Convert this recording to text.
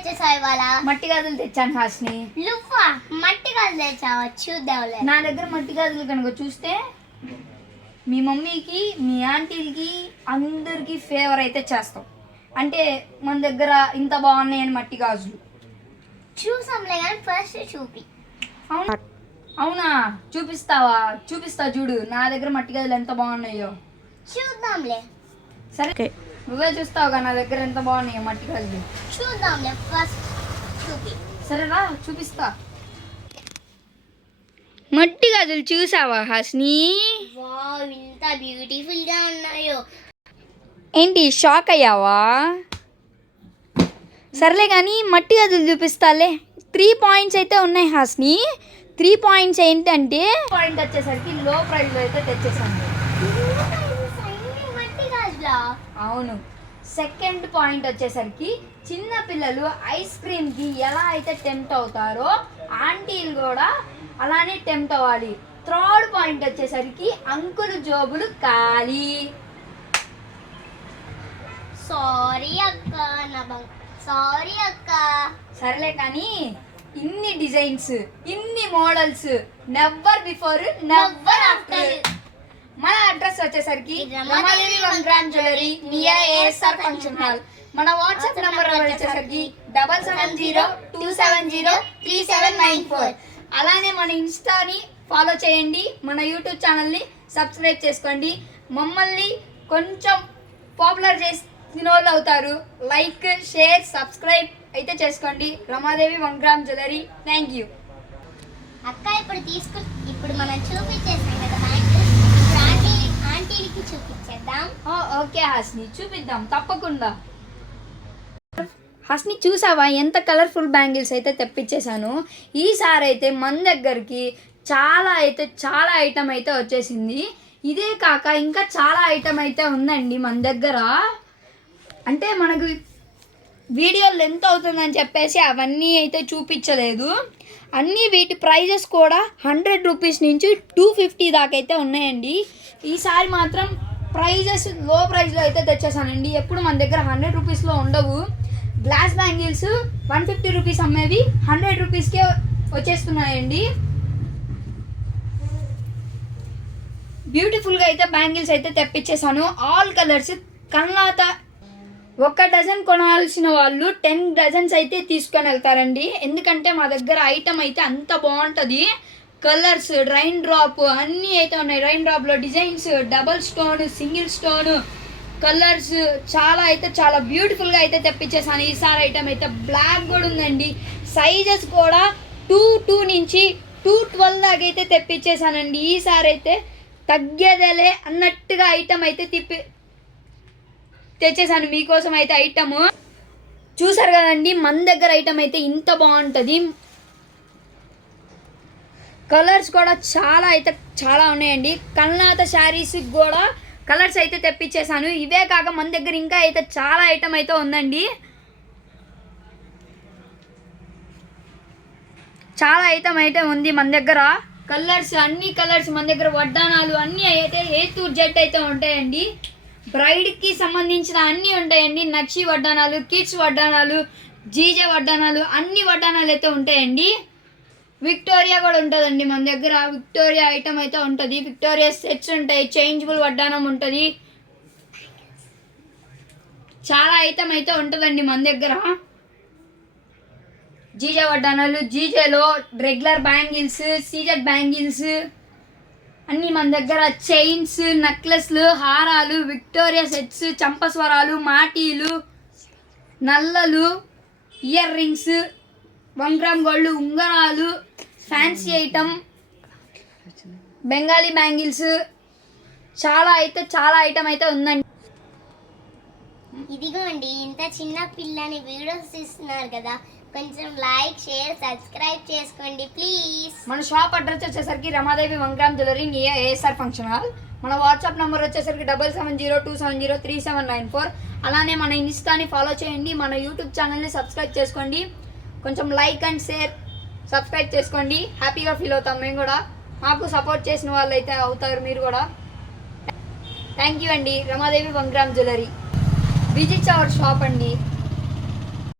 తెచ్చేసావు ఇవాళ? మట్టి గాజులు తెచ్చాను హాస్ని. నువ్వా మట్టి గాజులు తెచ్చావా? చూద్దాంలే. నా దగ్గర మట్టి గాజులు కనుక చూస్తే మీ మమ్మీకి మీ ఆంటీలకి అందరికి ఫేవర్ అయితే చేస్తాం. అంటే మన దగ్గర ఇంత బాగున్నాయని మట్టి గాజులు చూసాంలే కానీ ఫస్ట్ చూపి. అవునా? చూపిస్తా చూడు నా దగ్గర మట్టి గాజులు ఎంత బాగున్నాయో. చూద్దాంలే. సరే నువ్వే చూస్తావుగా నా దగ్గర ఎంత బాగున్నాయో మట్టి గాజులు. చూద్దాంలే ఫస్ట్ చూపి. సరేనా చూపిస్తా. మట్టి గాజులు చూసావా హాస్ని? వావ్ ఇంత బ్యూటిఫుల్ గా ఉన్నాయో. ఏంటి షాక్ అయ్యావా? సర్లే కానీ మట్టి గాజులు చూపిస్తాలే. 3 పాయింట్స్ అయితే ఉన్నాయి హాస్ని. 3 పాయింట్స్ ఏంటంటే పాయింట్ వచ్చేసరికి లో ప్రైస్ లో అయితే తెచ్చేసాను. మట్టి గాజులా? అవును. సెకండ్ పాయింట్ వచ్చేసరికి చిన్న పిల్లలు ఐస్ క్రీమ్కి ఎలా అయితే టెంప్ట్ అవుతారో ఆంటీలు కూడా అలానే టెంప్ట్ అవ్వాలి. థర్డ్ పాయింట్ వచ్చేసరికి అంకుల్ జోబులు ఖాళీ. సారీ అక్క, సారీ అక్క. సర్లే కానీ ఇన్ని డిజైన్స్ ఇన్ని models never before never after. మన అడ్రస్ వచ్చేసరికి Ramadevi 1 gram jewellery near ASR function hall. మన వాట్సాప్ నంబర్ వచ్చేసరికి 7702703794. అలానే మన ఇన్స్టాని ఫాలో చేయండి. మన యూట్యూబ్ ఛానల్ని సబ్స్క్రైబ్ చేసుకోండి. మమ్మల్ని కొంచెం పాపులర్ చేసిన వాళ్ళు అవుతారు. లైక్ షేర్ సబ్స్క్రైబ్ అయితే చేసుకోండి. Ramadevi 1 gram jewellery. Thank you అక్క. ఇప్పుడు మనం చూపించేసాం కదా ఆంటీకి చూపించేద్దాం. ఓకే హాస్ని చూపిద్దాం తప్పకుండా. హాస్ని చూసావా ఎంత కలర్ఫుల్ బ్యాంగిల్స్ అయితే తెప్పించేశాను. ఈసారి అయితే మన దగ్గరికి చాలా ఐటమ్ అయితే వచ్చేసింది. ఇదే కాక ఇంకా చాలా ఐటమ్ అయితే ఉందండి మన దగ్గర. అంటే మనకు వీడియో లెంత్ అవుతుందని చెప్పేసి అవన్నీ అయితే చూపించలేదు. అన్నీ వీటి ప్రైజెస్ కూడా 100 రూపీస్ నుంచి 250 దాకా అయితే ఉన్నాయండి. ఈసారి మాత్రం ప్రైజెస్ లో ప్రైస్లో అయితే తెచ్చేసానండి. ఎప్పుడు మన దగ్గర 100 రూపీస్లో ఉండవు. గ్లాస్ బ్యాంగిల్స్ 150 రూపీస్ అమ్మేవి 100 రూపీస్కే వచ్చేస్తున్నాయండి. బ్యూటిఫుల్గా అయితే బ్యాంగిల్స్ అయితే తెప్పించేసాను. All colours. కల్లాత 1 డజన్ కొనాల్సిన వాళ్ళు 10 డజన్స్ అయితే తీసుకొని వెళ్తారండి. ఎందుకంటే మా దగ్గర ఐటమ్ అయితే అంత బాగుంటుంది. కలర్స్, రైన్ డ్రాప్ అన్నీ అయితే ఉన్నాయి. రైన్ డ్రాప్లో designs, double stone, single stone, colours చాలా బ్యూటిఫుల్గా అయితే తెప్పించేసాను. ఈసారి ఐటమ్ అయితే బ్లాక్ కూడా ఉందండి. సైజెస్ కూడా 2 నుంచి 212 దాకా అయితే తెప్పించేసానండి. ఈసారి అయితే తగ్గేదేలే అన్నట్టుగా ఐటమ్ అయితే తెచ్చేసాను మీకోసం అయితే ఐటమ్. చూసారు కదండి మన దగ్గర ఐటమ్ అయితే ఇంత బాగుంటుంది. కలర్స్ కూడా చాలా ఉన్నాయండి. కల్నాత శారీస్కి కూడా కలర్స్ అయితే తెప్పించేసాను. ఇవే కాక మన దగ్గర ఇంకా అయితే చాలా ఐటమ్ అయితే ఉందండి. చాలా ఐటమ్ అయితే ఉంది మన దగ్గర. కలర్స్ అన్ని కలర్స్ మన దగ్గర. వడ్డానాలు అన్నీ అయితే A to Z అయితే ఉంటాయండి. బ్రైడ్కి సంబంధించిన అన్నీ ఉంటాయండి. నక్షి వడ్డానాలు, కిడ్స్ వడ్డానాలు, జీజే వడ్డానాలు అన్ని వడ్డానాలు అయితే ఉంటాయండి. విక్టోరియా కూడా ఉంటుందండి మన దగ్గర. విక్టోరియా ఐటమ్ అయితే ఉంటుంది. విక్టోరియా సెట్స్ ఉంటాయి. చేంజబుల్ వడ్డానం ఉంటుంది. చాలా ఐటమ్ అయితే ఉంటుందండి మన దగ్గర. జీజే వడ్డానాలు, జీజేలో రెగ్యులర్ బ్యాంగిల్స్, సీజెడ్ బ్యాంగిల్స్ అన్నీ మన దగ్గర. చైన్స్, నెక్లెస్లు, హారాలు, విక్టోరియా సెట్స్, చంపస్వరాలు, మాటీలు, నల్లలు, ఇయర్ రింగ్స్, 1 గ్రామ్ గోల్డ్ ఉంగరాలు, ఫ్యాన్సీ ఐటమ్, బెంగాలీ బ్యాంగిల్స్ చాలా ఐటమ్ అయితే ఉందండి. ఇదిగోండి ఇంత చిన్న పిల్లని వీడియోస్ తీస్తున్నారు కదా, కొంచెం లైక్ షేర్ సబ్స్క్రైబ్ చేసుకోండి ప్లీజ్. మన షాప్ అడ్రస్ వచ్చేసరికి Ramadevi 1 gram jewellery near ASR function hall. మన వాట్సాప్ నెంబర్ వచ్చేసరికి 7702703794. అలానే మన ఇన్స్టాని ఫాలో చేయండి. మన యూట్యూబ్ ఛానల్ని సబ్స్క్రైబ్ చేసుకోండి. కొంచెం లైక్ అండ్ షేర్ సబ్స్క్రైబ్ చేసుకోండి. హ్యాపీగా ఫీల్ అవుతాం మేము కూడా. మాకు సపోర్ట్ చేసిన వాళ్ళు అయితే అవుతారు మీరు కూడా. థ్యాంక్ యూ అండి. Ramadevi 1 gram jewellery. Visit our shop అండి.